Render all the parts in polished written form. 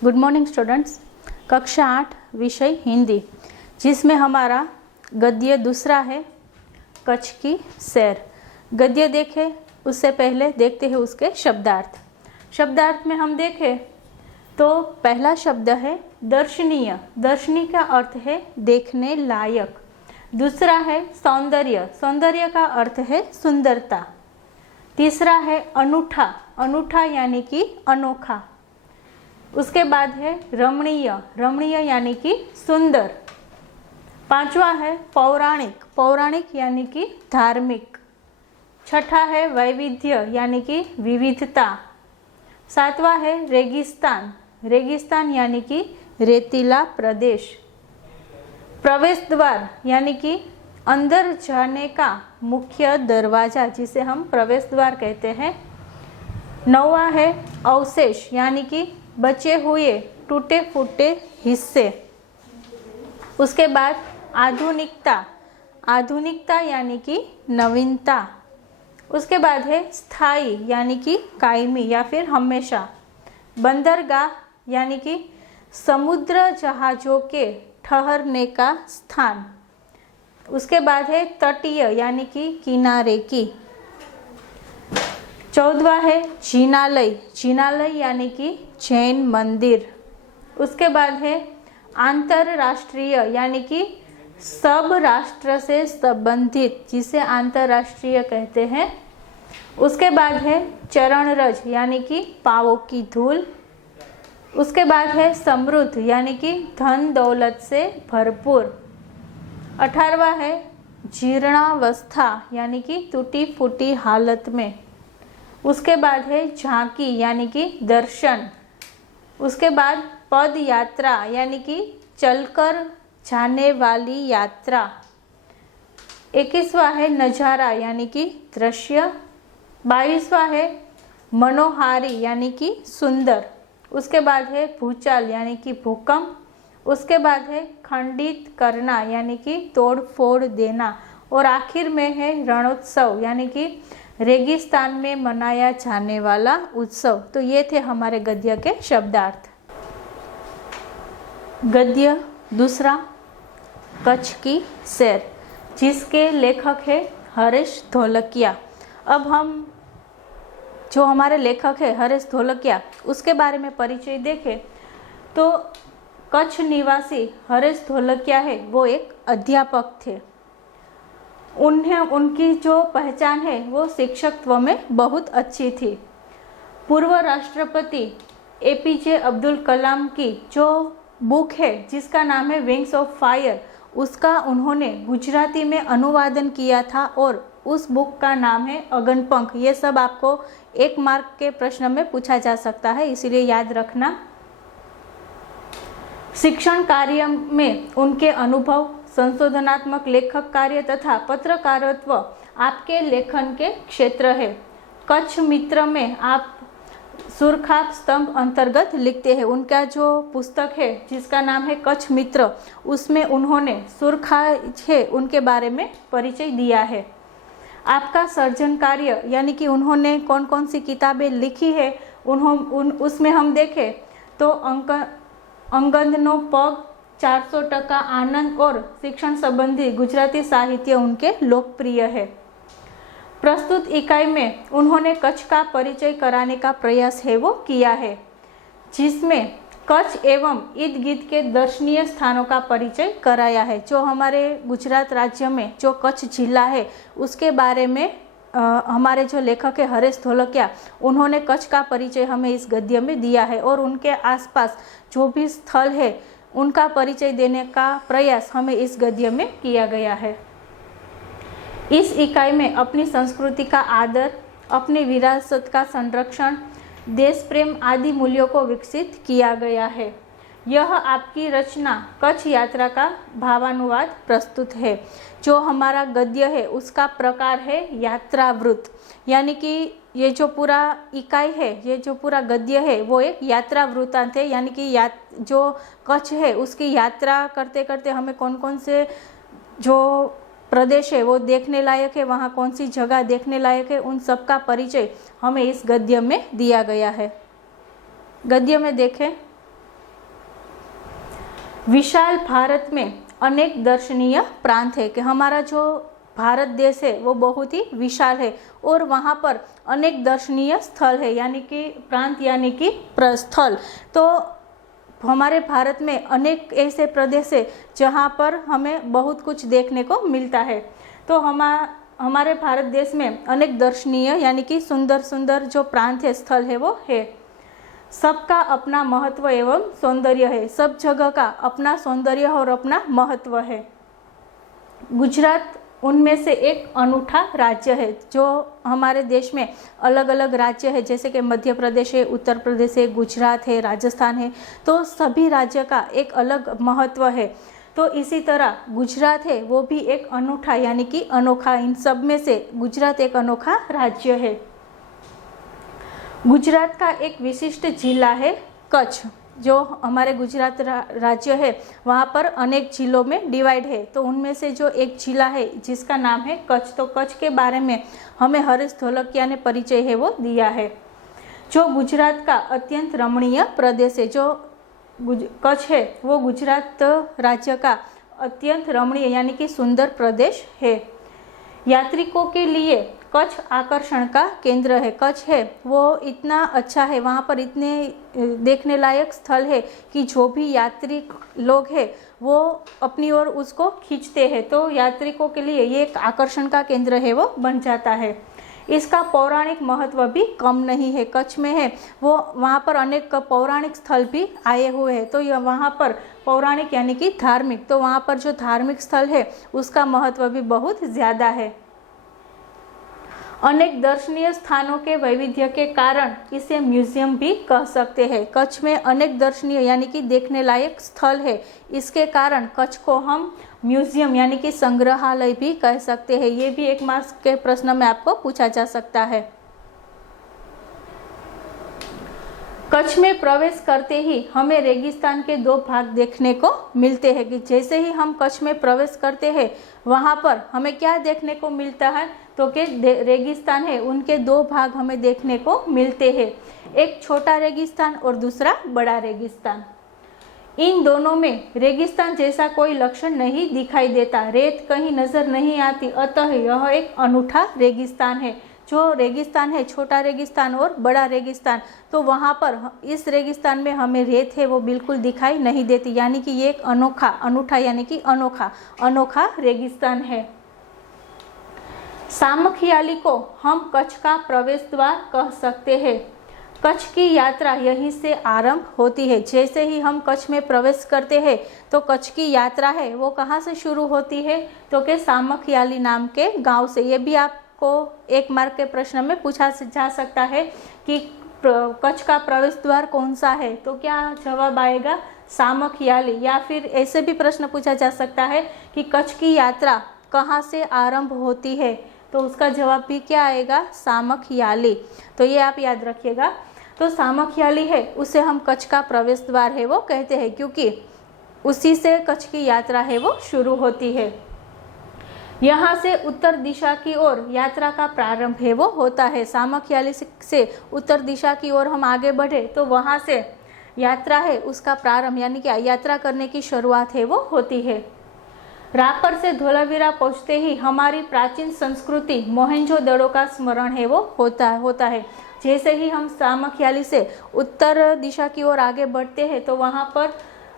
Good morning students. कक्षा 8 विषय हिंदी, जिसमें हमारा गद्य दूसरा है कच्छ की सैर। गद्य देखें उससे पहले देखते हैं उसके शब्दार्थ। शब्दार्थ में हम देखें तो पहला शब्द है दर्शनीय। दर्शनीय का अर्थ है देखने लायक। दूसरा है सौंदर्य। सौंदर्य का अर्थ है सुंदरता। तीसरा है अनूठा। अनूठा यानी कि अनोखा। उसके बाद है रमणीय। रमणीय यानी कि सुंदर। पांचवा है पौराणिक। पौराणिक यानी कि धार्मिक। छठा है वैविध्य यानी कि विविधता। सातवां है रेगिस्तान। रेगिस्तान यानी कि रेतीला प्रदेश। प्रवेश द्वार यानी कि अंदर जाने का मुख्य दरवाजा, जिसे हम प्रवेश द्वार कहते हैं। नौवा है अवशेष यानी कि बचे हुए टूटे फूटे हिस्से। उसके बाद आधुनिकता। आधुनिकता यानी कि नवीनता। उसके बाद है स्थायी यानी कि कायमी या फिर हमेशा। बंदरगाह यानी कि समुद्र जहाज़ों के ठहरने का स्थान। उसके बाद है तटीय यानी कि किनारे की। चौदवा है जिनालय। जिनालय यानी कि जैन मंदिर। उसके बाद है अंतरराष्ट्रीय यानी कि सब राष्ट्र से संबंधित, जिसे अंतरराष्ट्रीय कहते हैं। उसके बाद है चरणरज यानी कि पाँवों की धूल। उसके बाद है समृद्ध यानी कि धन दौलत से भरपूर। 18वां है जीर्णावस्था यानी कि टूटी फूटी हालत में। उसके बाद है झांकी यानी कि दर्शन। उसके बाद पद यात्रा यानी कि चलकर जाने वाली यात्रा। 21वां है नज़ारा यानी कि दृश्य। 22वां है मनोहारी यानी कि सुंदर। उसके बाद है भूचाल यानी कि भूकंप। उसके बाद है खंडित करना यानी कि तोड़ फोड़ देना। और आखिर में है रणोत्सव यानी कि रेगिस्तान में मनाया जाने वाला उत्सव। तो ये थे हमारे गद्य के शब्दार्थ। गद्य दूसरा कच्छ की सैर, जिसके लेखक है हरीश ढोलकिया। अब हम जो हमारे लेखक है हरीश ढोलकिया, उसके बारे में परिचय देखें तो कच्छ निवासी हरीश ढोलकिया है वो एक अध्यापक थे। उनकी जो पहचान है वो शिक्षकत्व में बहुत अच्छी थी। पूर्व राष्ट्रपति एपीजे अब्दुल कलाम की जो बुक है जिसका नाम है विंग्स ऑफ फायर, उसका उन्होंने गुजराती में अनुवादन किया था और उस बुक का नाम है अगनपंख। ये सब आपको 1 मार्क के प्रश्न में पूछा जा सकता है, इसीलिए याद रखना। शिक्षण कार्य में उनके अनुभव, संशोधनात्मक लेखक कार्य तथा पत्रकारित्व आपके लेखन के क्षेत्र है। कच्छ मित्र में आप सुरखाब स्तंभ अंतर्गत लिखते हैं। उनका जो पुस्तक है जिसका नाम है कच्छ मित्र, उसमें उन्होंने सुरखा है उनके बारे में परिचय दिया है। आपका सर्जन कार्य यानी कि उन्होंने कौन कौन सी किताबें लिखी है उसमें हम देखें तो अंगदनो पग, 400% आनंद और शिक्षण संबंधी गुजराती साहित्य उनके लोकप्रिय है। प्रस्तुत इकाई में उन्होंने कच्छ का परिचय कराने का प्रयास है वो किया है, जिसमें कच्छ एवं इर्द गिर्द के दर्शनीय स्थानों का परिचय कराया है। जो हमारे गुजरात राज्य में जो कच्छ जिला है उसके बारे में हमारे जो लेखक है हरीश ढोलकिया, उन्होंने कच्छ का परिचय हमें इस गद्य में दिया है और उनके आसपास जो भी स्थल है उनका परिचय देने का प्रयास हमें इस गद्य में किया गया है। इस इकाई में अपनी संस्कृति का आदर, अपनी विरासत का संरक्षण, देश प्रेम आदि मूल्यों को विकसित किया गया है। यह आपकी रचना कच्छ यात्रा का भावानुवाद प्रस्तुत है। जो हमारा गद्य है उसका प्रकार है यात्रावृत्त, यानी कि ये जो पूरा इकाई है, ये जो पूरा गद्य है वो एक यात्रा वृत्तांत है। यानी कि जो कच्छ है उसकी यात्रा करते करते हमें कौन कौन से जो प्रदेश है वो देखने लायक है, वहाँ कौन सी जगह देखने लायक है, उन सब का परिचय हमें इस गद्य में दिया गया है। गद्य में देखें विशाल भारत में अनेक दर्शनीय प्रांत है, कि हमारा जो भारत देश है वो बहुत ही विशाल है और वहाँ पर अनेक दर्शनीय स्थल है, यानी कि प्रांत यानी कि स्थल। तो हमारे भारत में अनेक ऐसे प्रदेश है जहाँ पर हमें बहुत कुछ देखने को मिलता है। तो हमारे भारत देश में अनेक दर्शनीय यानी कि सुंदर सुंदर जो प्रांत है, स्थल है वो है। सबका अपना महत्व एवं सौंदर्य है, सब जगह का अपना सौंदर्य और अपना महत्व है। गुजरात उनमें से एक अनूठा राज्य है। जो हमारे देश में अलग अलग राज्य है, जैसे कि मध्य प्रदेश है, उत्तर प्रदेश है, गुजरात है, राजस्थान है, तो सभी राज्य का एक अलग महत्व है। तो इसी तरह गुजरात है वो भी एक अनूठा यानी कि अनोखा, इन सब में से गुजरात एक अनोखा राज्य है। गुजरात का एक विशिष्ट जिला है कच्छ। जो हमारे गुजरात राज्य है वहाँ पर अनेक जिलों में डिवाइड है, तो उनमें से जो एक जिला है जिसका नाम है कच्छ, तो कच्छ के बारे में हमें हरीश ढोलकिया ने परिचय है वो दिया है। जो गुजरात का अत्यंत रमणीय प्रदेश है, जो कच्छ है वो गुजरात राज्य का अत्यंत रमणीय यानी कि सुंदर प्रदेश है। यात्रिकों के लिए कच्छ आकर्षण का केंद्र है। कच्छ है वो इतना अच्छा है, वहाँ पर इतने देखने लायक स्थल है कि जो भी यात्री लोग हैं वो अपनी ओर उसको खींचते हैं, तो यात्रिकों के लिए ये एक आकर्षण का केंद्र है वो बन जाता है। इसका पौराणिक महत्व भी कम नहीं है। कच्छ में है वो वहाँ पर अनेक पौराणिक स्थल भी आए हुए हैं, तो यह वहाँ पर पौराणिक यानी कि धार्मिक, तो वहाँ पर जो धार्मिक स्थल है उसका महत्व भी बहुत ज़्यादा है। अनेक दर्शनीय स्थानों के वैविध्य के कारण इसे म्यूजियम भी कह सकते हैं। कच्छ में अनेक दर्शनीय यानी कि देखने लायक स्थल है, इसके कारण कच्छ को हम म्यूजियम यानी कि संग्रहालय भी कह सकते हैं। ये भी एक मार्क्स के प्रश्न में आपको पूछा जा सकता है। कच्छ में प्रवेश करते ही हमें रेगिस्तान के दो भाग देखने को मिलते हैं, कि जैसे ही हम कच्छ में प्रवेश करते हैं वहाँ पर हमें क्या देखने को मिलता है, तो कि रेगिस्तान है उनके दो भाग हमें देखने को मिलते हैं, एक छोटा रेगिस्तान और दूसरा बड़ा रेगिस्तान। इन दोनों में रेगिस्तान जैसा कोई लक्षण नहीं दिखाई देता, रेत कहीं नजर नहीं आती, अतः यह एक अनूठा रेगिस्तान है। जो रेगिस्तान है, छोटा रेगिस्तान और बड़ा रेगिस्तान, तो वहाँ पर इस रेगिस्तान में हमें रेत है वो बिल्कुल दिखाई नहीं देती, यानी कि ये एक अनूठा यानी कि अनोखा रेगिस्तान है। सामखियाली को हम कच्छ का प्रवेश द्वार कह सकते हैं। कच्छ की यात्रा यहीं से आरंभ होती है। जैसे ही हम कच्छ में प्रवेश करते हैं तो कच्छ की यात्रा है वो कहाँ से शुरू होती है, तो कि सामखियाली नाम के गांव से। ये भी आपको एक मार्क के प्रश्न में पूछा जा सकता है कि कच्छ का प्रवेश द्वार कौन सा है, तो क्या जवाब आएगा सामखियाली। या फिर ऐसे भी प्रश्न पूछा जा सकता है कि कच्छ की यात्रा कहाँ से आरंभ होती है, तो उसका जवाब भी क्या आएगा, सामखियाली। तो ये आप याद रखिएगा। तो सामखियाली है उसे हम कच्छ का प्रवेश द्वार है वो कहते हैं, क्योंकि उसी से कच्छ की यात्रा है वो शुरू होती है। यहाँ से उत्तर दिशा की ओर यात्रा का प्रारंभ है वो होता है। सामखियाली से उत्तर दिशा की ओर हम आगे बढ़े तो वहाँ से यात्रा है उसका प्रारंभ यानी कि यात्रा करने की शुरुआत है वो होती है। रापर से धोलावीरा पहुँचते ही हमारी प्राचीन संस्कृति मोहनजोदड़ो का स्मरण है वो होता है। जैसे ही हम सामखियाली से उत्तर दिशा की ओर आगे बढ़ते हैं तो वहाँ पर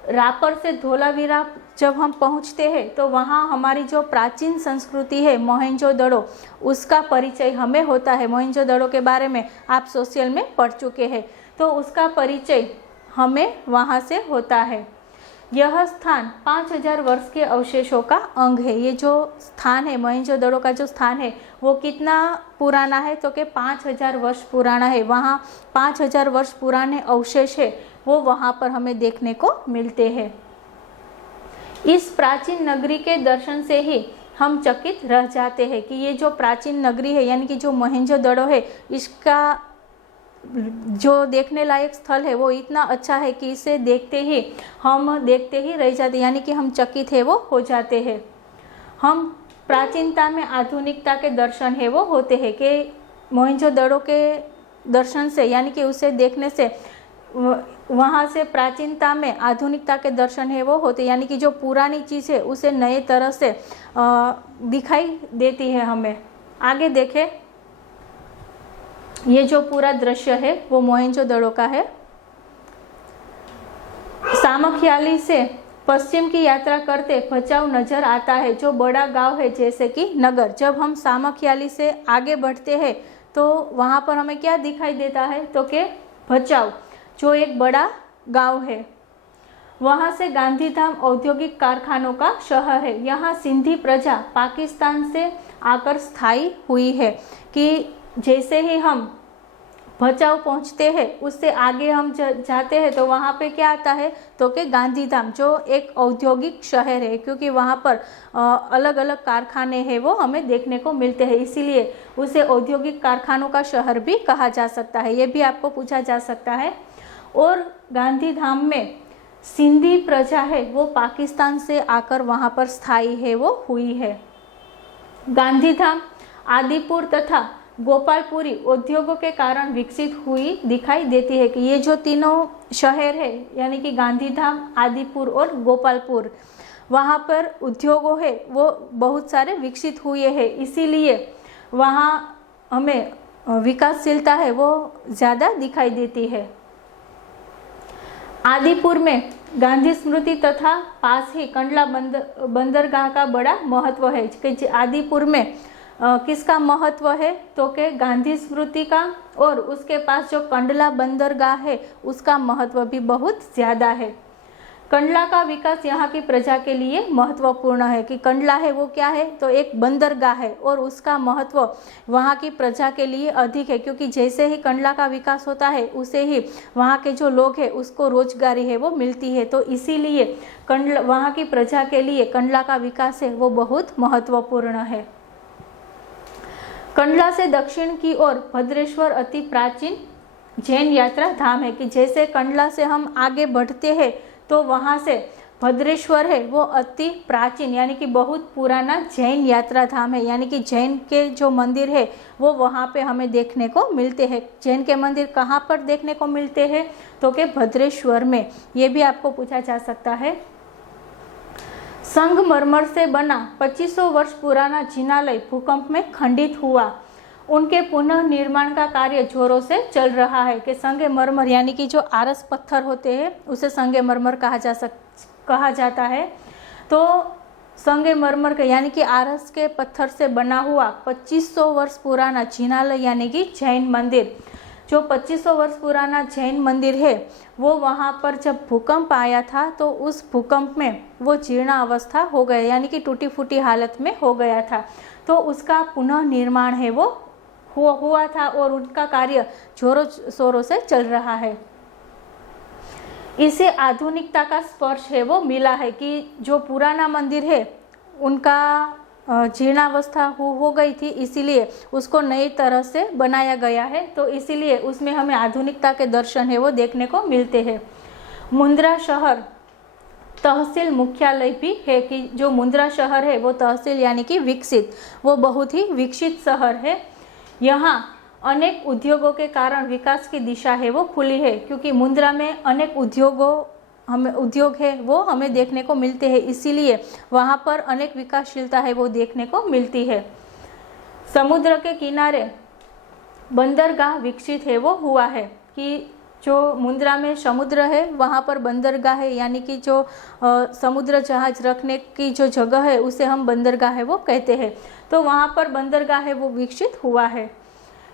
रापर से धोलावीरा जब हम पहुँचते हैं तो वहाँ हमारी जो प्राचीन संस्कृति है मोहनजोदड़ो, उसका परिचय हमें होता है। मोहनजोदड़ो के बारे में आप सोशल में पढ़ चुके हैं, तो उसका परिचय हमें वहाँ से होता है। यह स्थान 5000 वर्ष के अवशेषों का अंग है। ये जो स्थान है मोहनजोदड़ो का जो स्थान है वो कितना पुराना है, तो कि 5000 वर्ष पुराना है। वहाँ 5000 वर्ष पुराने अवशेष है वो वहाँ पर हमें देखने को मिलते हैं। इस प्राचीन नगरी के दर्शन से ही हम चकित रह जाते हैं कि ये जो प्राचीन नगरी है यानी कि जो मोहनजोदड़ो है, इसका जो देखने लायक स्थल है वो इतना अच्छा है कि इसे देखते ही रह जाते, यानी कि हम चकित है वो हो जाते हैं। हम प्राचीनता में आधुनिकता के दर्शन है वो होते हैं कि मोहनजोदड़ो के दर्शन से यानी कि उसे देखने से वहाँ से प्राचीनता में आधुनिकता के दर्शन है वो होते, यानी कि जो पुरानी चीज़ है उसे नए तरह से दिखाई देती है हमें। आगे देखें, ये जो पूरा दृश्य है वो मोहनजोदड़ो का है। सामखियाली से पश्चिम की यात्रा करते भचाऊ नजर आता है, जो बड़ा गांव है जैसे कि नगर। जब हम सामखियाली से आगे बढ़ते हैं तो वहाँ पर हमें क्या दिखाई देता है, तो कि भचाऊ जो एक बड़ा गांव है। वहाँ से गांधीधाम औद्योगिक कारखानों का शहर है। यहाँ सिंधी प्रजा पाकिस्तान से आकर स्थायी हुई है, कि जैसे ही हम भचाऊ पहुँचते हैं उससे आगे हम जाते हैं तो वहाँ पे क्या आता है, तो कि गांधीधाम जो एक औद्योगिक शहर है, क्योंकि वहाँ पर अलग अलग कारखाने हैं वो हमें देखने को मिलते हैं, इसीलिए उसे औद्योगिक कारखानों का शहर भी कहा जा सकता है। ये भी आपको पूछा जा सकता है। और गांधीधाम में सिंधी प्रजा है वो पाकिस्तान से आकर वहाँ पर स्थायी है वो हुई है। गांधीधाम आदिपुर तथा गोपालपुरी उद्योगों के कारण विकसित हुई दिखाई देती है, कि ये जो तीनों शहर है यानी कि गांधीधाम, आदिपुर और गोपालपुर, वहाँ पर उद्योगों है वो बहुत सारे विकसित हुए हैं, इसीलिए वहाँ हमें विकासशीलता है वो ज़्यादा दिखाई देती है। आदिपुर में गांधी स्मृति तथा पास ही कंडला बंदरगाह का बड़ा महत्व है, कि आदिपुर में किसका महत्व है, तो कि गांधी स्मृति का, और उसके पास जो कंडला बंदरगाह है उसका महत्व भी बहुत ज़्यादा है। कंडला का विकास यहाँ की प्रजा के लिए महत्वपूर्ण है, कि कंडला है वो क्या है, तो एक बंदरगाह है, और उसका महत्व वहाँ की प्रजा के लिए अधिक है, क्योंकि जैसे ही कंडला का विकास होता है उसे ही वहाँ के जो लोग हैं उसको रोजगारी है वो मिलती है, तो इसीलिए कंडला वहाँ की प्रजा के लिए कंडला का विकास है वो बहुत महत्वपूर्ण है। कंडला से दक्षिण की ओर भद्रेश्वर अति प्राचीन जैन यात्रा धाम है, कि जैसे कंडला से हम आगे बढ़ते हैं तो वहाँ से भद्रेश्वर है वो अति प्राचीन यानी कि बहुत पुराना जैन यात्रा धाम है, यानी कि जैन के जो मंदिर है वो वहाँ पे हमें देखने को मिलते हैं। जैन के मंदिर कहाँ पर देखने को मिलते हैं, तो कि भद्रेश्वर में। ये भी आपको पूछा जा सकता है। संगमरमर से बना 2500 वर्ष पुराना जिनालय भूकंप में खंडित हुआ। उनके पुनः निर्माण का कार्य जोरों से चल रहा है, कि संगमरमर यानी कि जो आरस पत्थर होते हैं उसे संगमरमर कहा जाता है। तो संगमरमर का यानी कि आरस के पत्थर से बना हुआ 2500 वर्ष पुराना जिनालय यानी कि जैन मंदिर, जो 2500 वर्ष पुराना जैन मंदिर है वो वहाँ पर जब भूकंप आया था तो उस भूकंप में वो जीर्ण अवस्था हो गया, यानी कि टूटी फूटी हालत में हो गया था। तो उसका पुनः निर्माण है वो हुआ था, और उनका कार्य जोरों शोरों से चल रहा है। इसे आधुनिकता का स्पर्श है वो मिला है, कि जो पुराना मंदिर है उनका जीर्णावस्था हो गई थी, इसीलिए उसको नई तरह से बनाया गया है, तो इसीलिए उसमें हमें आधुनिकता के दर्शन है वो देखने को मिलते हैं। मुंद्रा शहर तहसील मुख्यालय भी है, कि जो मुंद्रा शहर है वो तहसील यानी कि विकसित, वो बहुत ही विकसित शहर है। यहाँ अनेक उद्योगों के कारण विकास की दिशा है वो खुली है, क्योंकि मुंद्रा में अनेक उद्योग है वो हमें देखने को मिलते हैं, इसीलिए वहाँ पर अनेक विकासशीलता है वो देखने को मिलती है। समुद्र के किनारे बंदरगाह विकसित है वो हुआ है, कि जो मुंद्रा में समुद्र है वहाँ पर बंदरगाह है, यानी कि जो समुद्र जहाज रखने की जो जगह है उसे हम बंदरगाह है वो कहते हैं। तो वहाँ पर बंदरगाह है वो विकसित हुआ है।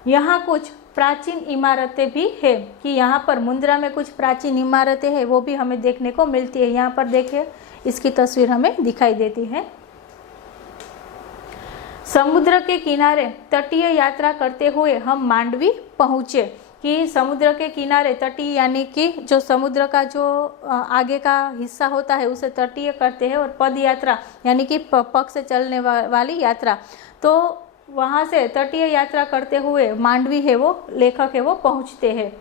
यहाँ कुछ प्राचीन इमारतें भी है, कि यहाँ पर मुंद्रा में कुछ प्राचीन इमारतें हैं वो भी हमें देखने को मिलती है। यहाँ पर देखिए इसकी तस्वीर हमें दिखाई देती है। समुद्र के किनारे तटीय यात्रा करते हुए हम मांडवी पहुँचे, कि समुद्र के किनारे तटीय यानी कि जो समुद्र का जो आगे का हिस्सा होता है उसे तटीय करते हैं, और पद यात्रा यानी कि पग से चलने वाली यात्रा, तो वहाँ से तटीय यात्रा करते हुए मांडवी है वो लेखक है वो पहुँचते हैं।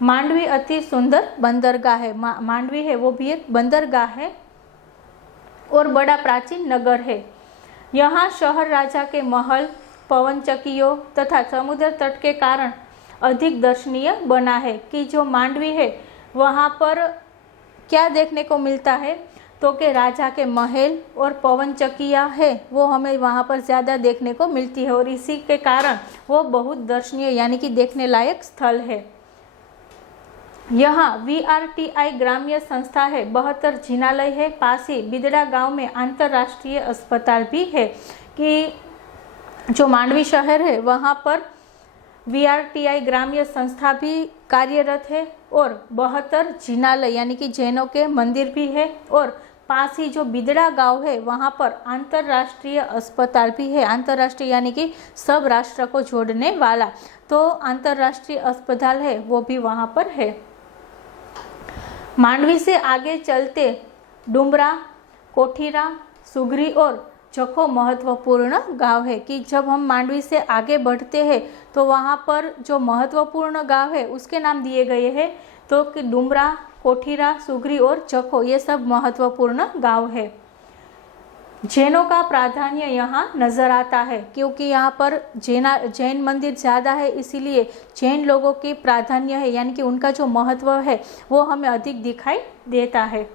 मांडवी अति सुंदर बंदरगाह है। मांडवी है वो भी एक बंदरगाह है और बड़ा प्राचीन नगर है। यहाँ शहर राजा के महल, पवन चक्कियों तथा समुद्र तट के कारण अधिक दर्शनीय बना है, कि जो मांडवी है वहाँ पर क्या देखने को मिलता है, तो कि राजा के महल और पवन चक्कियाँ है वो हमें वहाँ पर ज़्यादा देखने को मिलती है और इसी के कारण वो बहुत दर्शनीय यानी कि देखने लायक स्थल है। यहाँ VRTI ग्राम्य संस्था है, 72 जिनालय है, पास ही बिदड़ा गांव में अंतर्राष्ट्रीय अस्पताल भी है कि जो मांडवी शहर है वहाँ पर VRTI ग्राम्य संस्था भी कार्यरत है और 72 जिनालय यानी कि जैनों के मंदिर भी है और पास ही जो बिदड़ा गांव है वहाँ पर अंतर्राष्ट्रीय अस्पताल भी है। अंतर्राष्ट्रीय यानी कि सब राष्ट्र को जोड़ने वाला, तो अंतर्राष्ट्रीय अस्पताल है वो भी वहाँ पर है। मांडवी से आगे चलते डुमरा, कोठीरा, सुगरी और जखो महत्वपूर्ण गांव है कि जब हम मांडवी से आगे बढ़ते हैं तो वहाँ पर जो महत्वपूर्ण गांव है उसके नाम दिए गए हैं, तो कि डुमरा, कोठीरा, सुगरी और जखो ये सब महत्वपूर्ण गांव है। जैनों का प्राधान्य यहाँ नजर आता है क्योंकि यहाँ पर जैन मंदिर ज़्यादा है, इसीलिए जैन लोगों की प्राधान्य है यानी कि उनका जो महत्व है वो हमें अधिक दिखाई देता है।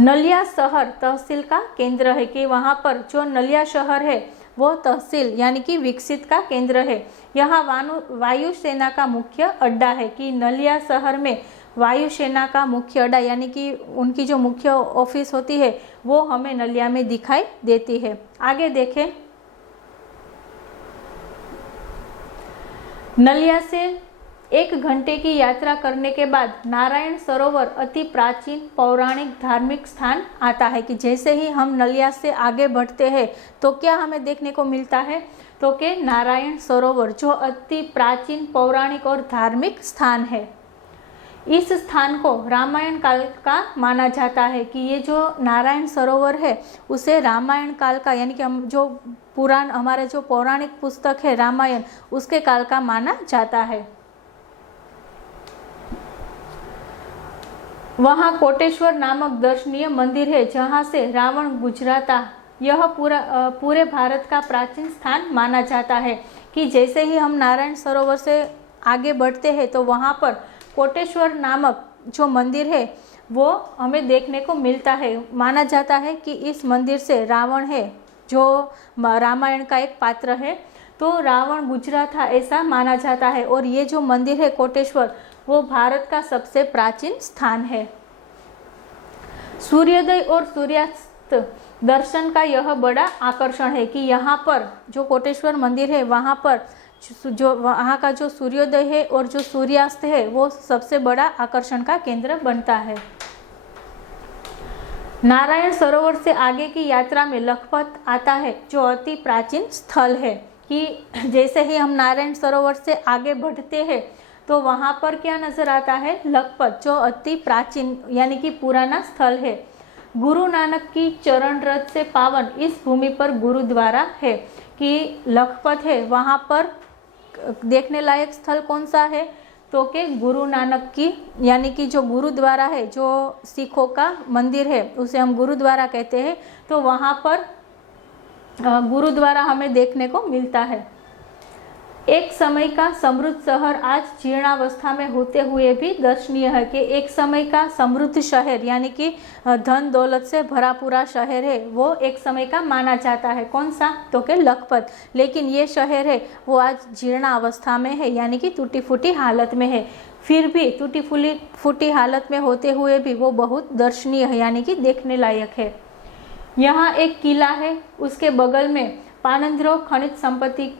नलिया शहर तहसील का केंद्र है कि वहाँ पर जो नलिया शहर है वो तहसील यानी कि विकसित का केंद्र है। यहाँ वायुसेना का मुख्य अड्डा है कि नलिया शहर में वायुसेना का मुख्य अड्डा यानी कि उनकी जो मुख्य ऑफिस होती है वो हमें नलिया में दिखाई देती है। आगे देखें, नलिया से 1 घंटे की यात्रा करने के बाद नारायण सरोवर अति प्राचीन पौराणिक धार्मिक स्थान आता है कि जैसे ही हम नलिया से आगे बढ़ते हैं तो क्या हमें देखने को मिलता है, तो कि नारायण सरोवर जो अति प्राचीन पौराणिक और धार्मिक स्थान है। इस स्थान को रामायण काल का माना जाता है कि ये जो नारायण सरोवर है उसे रामायण काल का यानी कि हम जो हमारे जो पौराणिक पुस्तक है रामायण उसके काल का माना जाता है। वहाँ कोटेश्वर नामक दर्शनीय मंदिर है जहाँ से रावण गुजराता, यह पूरे भारत का प्राचीन स्थान माना जाता है कि जैसे ही हम नारायण सरोवर से आगे बढ़ते हैं तो वहाँ पर कोटेश्वर नामक जो मंदिर है वो हमें देखने को मिलता है। माना जाता है कि इस मंदिर से रावण है जो रामायण का एक पात्र है तो रावण गुजरा था ऐसा माना जाता है और ये जो मंदिर है कोटेश्वर वो भारत का सबसे प्राचीन स्थान है। सूर्योदय और सूर्यास्त दर्शन का यह बड़ा आकर्षण है कि यहाँ पर जो कोटेश्वर मंदिर है वहाँ पर जो वहाँ का जो सूर्योदय है और जो सूर्यास्त है वो सबसे बड़ा आकर्षण का केंद्र बनता है। नारायण सरोवर से आगे की यात्रा में लखपत आता है जो अति प्राचीन स्थल है कि जैसे ही हम नारायण सरोवर से आगे बढ़ते हैं तो वहाँ पर क्या नजर आता है, लखपत जो अति प्राचीन यानी कि पुराना स्थल है। गुरु नानक की चरण रज से पावन इस भूमि पर गुरुद्वारा है कि लखपत है, वहाँ पर देखने लायक स्थल कौन सा है, तो कि गुरु नानक की यानी कि जो गुरुद्वारा है जो सिखों का मंदिर है उसे हम गुरुद्वारा कहते हैं, तो वहाँ पर गुरुद्वारा हमें देखने को मिलता है। एक समय का समृद्ध शहर आज जीर्णावस्था में होते हुए भी दर्शनीय है कि एक समय का समृद्ध शहर यानी कि धन दौलत से भरा पूरा शहर है वो एक समय का माना जाता है। कौन सा, तो कि लखपत। लेकिन ये शहर है वो आज जीर्णावस्था में है यानी कि टूटी फूटी हालत में है। फिर भी टूटी फूटी हालत में होते हुए भी वो बहुत दर्शनीय है यानी कि देखने लायक है। यहाँ एक किला है, उसके बगल में पानंद्रो खनिज संपत्ति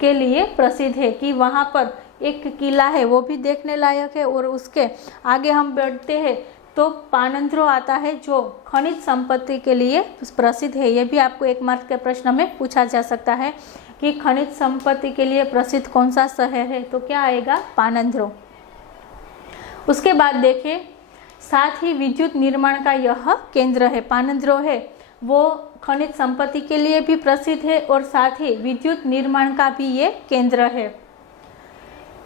के लिए प्रसिद्ध है कि वहाँ पर एक किला है वो भी देखने लायक है और उसके आगे हम बढ़ते हैं तो पानंद्रो आता है जो खनिज संपत्ति के लिए प्रसिद्ध है। ये भी आपको 1 मार्क के प्रश्न में पूछा जा सकता है कि खनिज संपत्ति के लिए प्रसिद्ध कौन सा शहर है, तो क्या आएगा, पानंद्रो। उसके बाद देखें, साथ ही विद्युत निर्माण का यह केंद्र है, पानंद्रो है वो खनिज संपत्ति के लिए भी प्रसिद्ध है और साथ ही विद्युत निर्माण का भी ये केंद्र है।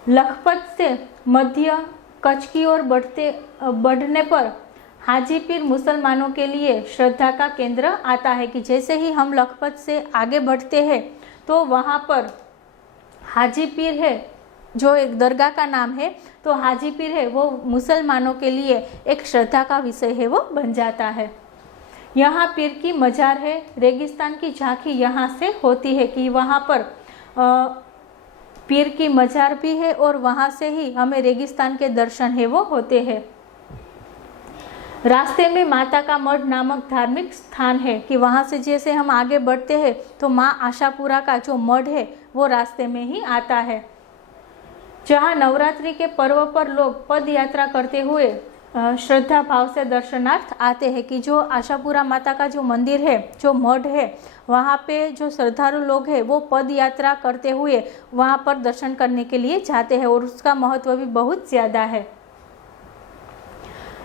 लखपत से मध्य कच्छ की ओर बढ़ने पर हाजीपीर मुसलमानों के लिए श्रद्धा का केंद्र आता है कि जैसे ही हम लखपत से आगे बढ़ते हैं तो वहाँ पर हाजीपीर है जो एक दरगाह का नाम है, तो हाजी पीर है वो मुसलमानों के लिए एक श्रद्धा का विषय है वो बन जाता है। यहाँ पीर की मजार है, रेगिस्तान की झांकी यहाँ से होती है कि वहाँ पर पीर की मजार भी है और वहाँ से ही हमें रेगिस्तान के दर्शन है वो होते हैं। रास्ते में माता का मठ नामक धार्मिक स्थान है कि वहाँ से जैसे हम आगे बढ़ते हैं तो माँ आशापुरा का जो मठ है वो रास्ते में ही आता है, जहाँ नवरात्रि के पर्व पर लोग पद यात्रा करते हुए श्रद्धा भाव से दर्शनार्थ आते हैं कि जो आशापुरा माता का जो मंदिर है, जो मठ है, वहाँ पे जो श्रद्धालु लोग हैं वो पद यात्रा करते हुए वहाँ पर दर्शन करने के लिए जाते हैं और उसका महत्व भी बहुत ज़्यादा है।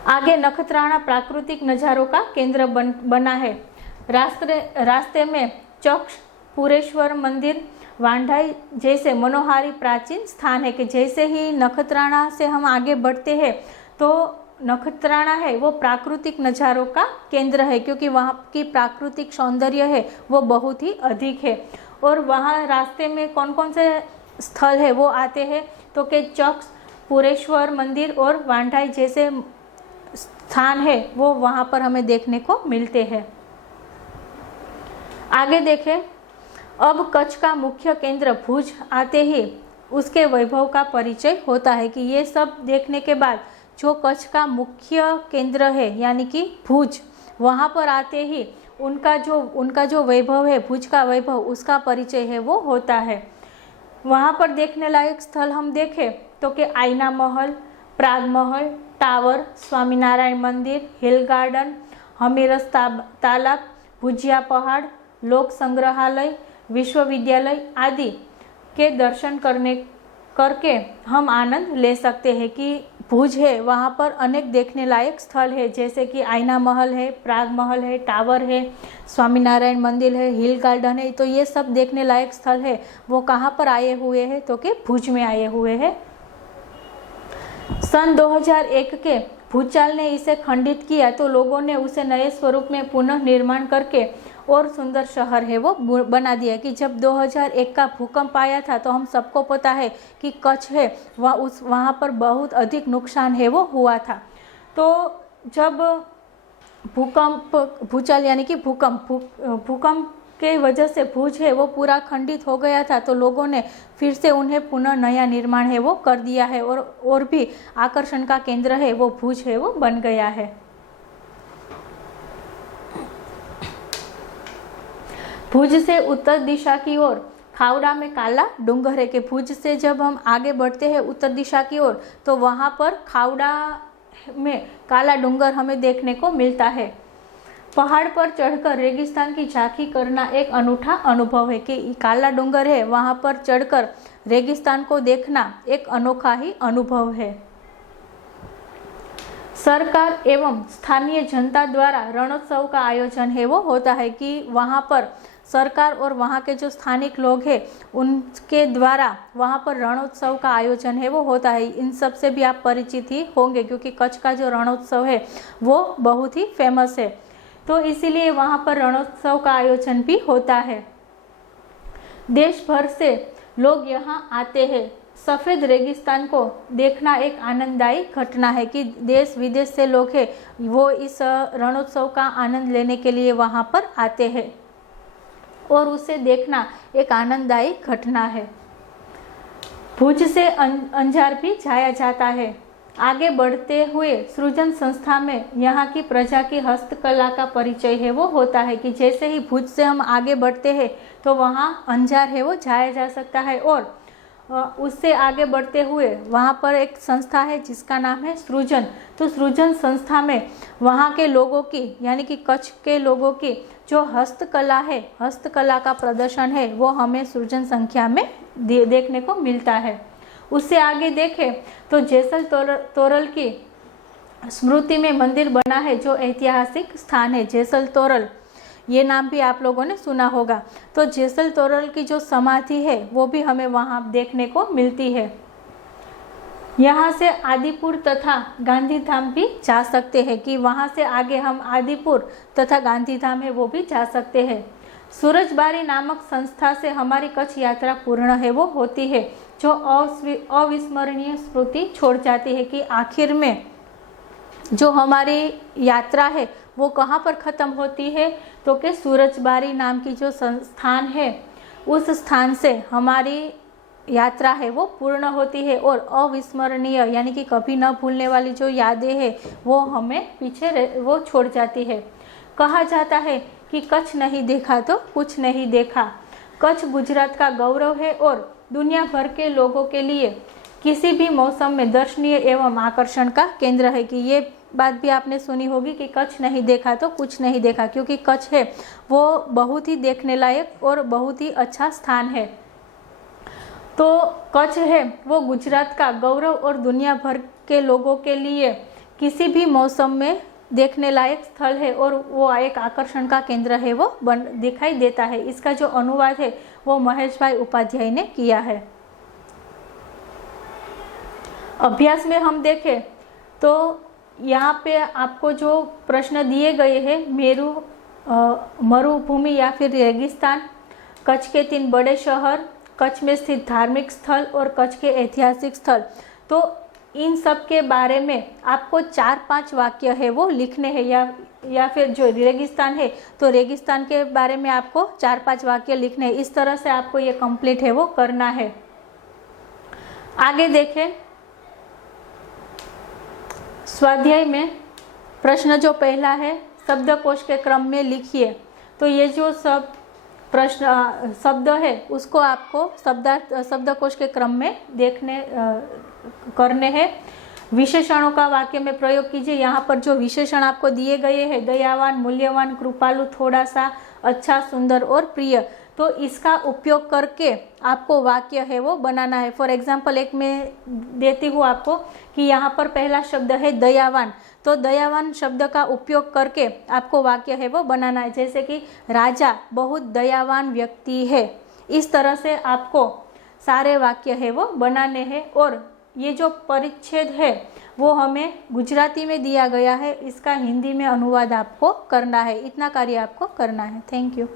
आगे नखत्राणा प्राकृतिक नज़ारों का केंद्र बना है। रास्ते में चक्ष, पुरेश्वर मंदिर, वांढाई जैसे मनोहारी प्राचीन स्थान है कि जैसे ही नखत्राणा से हम आगे बढ़ते हैं तो नखत्राणा है वो प्राकृतिक नज़ारों का केंद्र है, क्योंकि वहाँ की प्राकृतिक सौंदर्य है वो बहुत ही अधिक है। और वहाँ रास्ते में कौन कौन से स्थल है वो आते हैं तो कि चक्ष, पुरेश्वर मंदिर और वांढाई जैसे स्थान है वो वहाँ पर हमें देखने को मिलते हैं। आगे देखें, अब कच्छ का मुख्य केंद्र भुज आते ही उसके वैभव का परिचय होता है कि ये सब देखने के बाद जो कच्छ का मुख्य केंद्र है यानी कि भुज, वहाँ पर आते ही उनका जो वैभव है, भुज का वैभव, उसका परिचय है वो होता है। वहाँ पर देखने लायक स्थल हम देखें तो कि आईना महल, प्राग महल, टावर, स्वामीनारायण मंदिर, हिल गार्डन, हमीरस तालाब, भुजिया पहाड़, लोक संग्रहालय, विश्वविद्यालय आदि के दर्शन करके हम आनंद ले सकते हैं कि भुज है वहाँ पर अनेक देखने लायक स्थल है, जैसे कि आईना महल है, प्राग महल है, टावर है, स्वामीनारायण मंदिर है, हिल गार्डन है। तो ये सब देखने लायक स्थल है वो कहाँ पर आए हुए हैं तो कि भुज में आए हुए हैं। सन 2001 के भूचाल ने इसे खंडित किया तो लोगों ने उसे नए स्वरूप में पुनः निर्माण करके और सुंदर शहर है वो बना दिया कि जब 2001 का भूकंप आया था तो हम सबको पता है कि कच्छ है वहाँ पर बहुत अधिक नुकसान है वो हुआ था। तो जब भूचाल यानी कि भूकंप के वजह से भुज है वो पूरा खंडित हो गया था तो लोगों ने फिर से उन्हें पुनः नया निर्माण है वो कर दिया है और भी आकर्षण का केंद्र है वो भुज है वो बन गया है। भुज से उत्तर दिशा की ओर खावड़ा में काला डूंगर है कि भुज से जब हम आगे बढ़ते हैं उत्तर दिशा की ओर तो वहाँ पर खावड़ा में काला डूंगर हमें देखने को मिलता है। पहाड़ पर चढ़कर रेगिस्तान की झांकी करना एक अनूठा अनुभव है कि काला डूंगर है वहाँ पर चढ़कर रेगिस्तान को देखना एक अनोखा ही अनुभव है। सरकार एवं स्थानीय जनता द्वारा रणोत्सव का आयोजन है वो होता है कि वहाँ पर सरकार और वहाँ के जो स्थानिक लोग हैं उनके द्वारा वहाँ पर रणोत्सव का आयोजन है वो होता है। इन सब से भी आप परिचित ही होंगे क्योंकि कच्छ का जो रणोत्सव है वो बहुत ही फेमस है, तो इसीलिए वहाँ पर रणोत्सव का आयोजन भी होता है। देश भर से लोग यहाँ आते हैं। सफ़ेद रेगिस्तान को देखना एक आनंददायी घटना है कि देश विदेश से लोग हैं वो इस रणोत्सव का आनंद लेने के लिए वहाँ पर आते हैं और उसे देखना एक आनंददायी घटना है। भुज से अंजार भी जाया जाता है। आगे बढ़ते हुए सृजन संस्था में यहाँ की प्रजा की हस्तकला का परिचय है वो होता है कि जैसे ही भुज से हम आगे बढ़ते हैं तो वहाँ अंजार है वो जाया जा सकता है और उससे आगे बढ़ते हुए वहाँ पर एक संस्था है जिसका नाम है सृजन। तो सृजन संस्था में वहाँ के लोगों की यानी कि कच्छ के लोगों की जो हस्तकला है, हस्तकला का प्रदर्शन है वो हमें सृजन संख्या में देखने को मिलता है। उससे आगे देखें तो जैसल तोरल की स्मृति में मंदिर बना है जो ऐतिहासिक स्थान है। जैसल तोरल ये नाम भी आप लोगों ने सुना होगा। तो जैसल तोरल की जो समाधि है वो भी हमें वहाँ देखने को मिलती है। यहाँ से आदिपुर तथा गांधीधाम भी जा सकते हैं कि वहाँ से आगे हम आदिपुर तथा गांधीधाम है वो भी जा सकते हैं। सूरजबारी नामक संस्था से हमारी कच्छ यात्रा पूर्ण है वो होती है जो अविस्मरणीय स्मृति छोड़ जाती है कि आखिर में जो हमारी यात्रा है वो कहाँ पर ख़त्म होती है, तो कि सूरजबारी नाम की जो संस्थान है उस स्थान से हमारी यात्रा है वो पूर्ण होती है और अविस्मरणीय यानी कि कभी न भूलने वाली जो यादें हैं वो हमें पीछे वो छोड़ जाती है। कहा जाता है कि कच्छ नहीं देखा तो कुछ नहीं देखा। कच्छ गुजरात का गौरव है और दुनिया भर के लोगों के लिए किसी भी मौसम में दर्शनीय एवं आकर्षण का केंद्र है। कि ये बात भी आपने सुनी होगी कि कच्छ नहीं देखा तो कुछ नहीं देखा, क्योंकि कच्छ है वो बहुत ही देखने लायक और बहुत ही अच्छा स्थान है। तो कच्छ है वो गुजरात का गौरव और दुनिया भर के लोगों के लिए किसी भी मौसम में देखने लायक स्थल है और वो एक आकर्षण का केंद्र है वो दिखाई देता है। इसका जो अनुवाद है वो महेश भाई उपाध्याय ने किया है। अभ्यास में हम देखें तो यहाँ पे आपको जो प्रश्न दिए गए हैं, मरुभूमि या फिर रेगिस्तान, कच्छ के 3 बड़े शहर, कच्छ में स्थित धार्मिक स्थल और कच्छ के ऐतिहासिक स्थल, तो इन सब के बारे में आपको 4-5 वाक्य है वो लिखने हैं। या फिर जो रेगिस्तान है तो रेगिस्तान के बारे में आपको 4-5 वाक्य लिखने हैं। इस तरह से आपको ये कंप्लीट है वो करना है। आगे देखें, स्वाध्याय में प्रश्न जो पहला है, शब्दकोश के क्रम में लिखिए। तो ये जो सब प्रश्न शब्द है उसको आपको शब्दकोश के क्रम में करने हैं। विशेषणों का वाक्य में प्रयोग कीजिए। यहाँ पर जो विशेषण आपको दिए गए हैं, दयावान, मूल्यवान, कृपालु, थोड़ा सा, अच्छा, सुंदर और प्रिय, तो इसका उपयोग करके आपको वाक्य है वो बनाना है। फॉर एग्जाम्पल एक मैं देती हूँ आपको कि यहाँ पर पहला शब्द है दयावान, तो दयावान शब्द का उपयोग करके आपको वाक्य है वो बनाना है। जैसे कि राजा बहुत दयावान व्यक्ति है। इस तरह से आपको सारे वाक्य है वो बनाने हैं। और ये जो परिच्छेद है वो हमें गुजराती में दिया गया है, इसका हिंदी में अनुवाद आपको करना है। इतना कार्य आपको करना है। Thank you.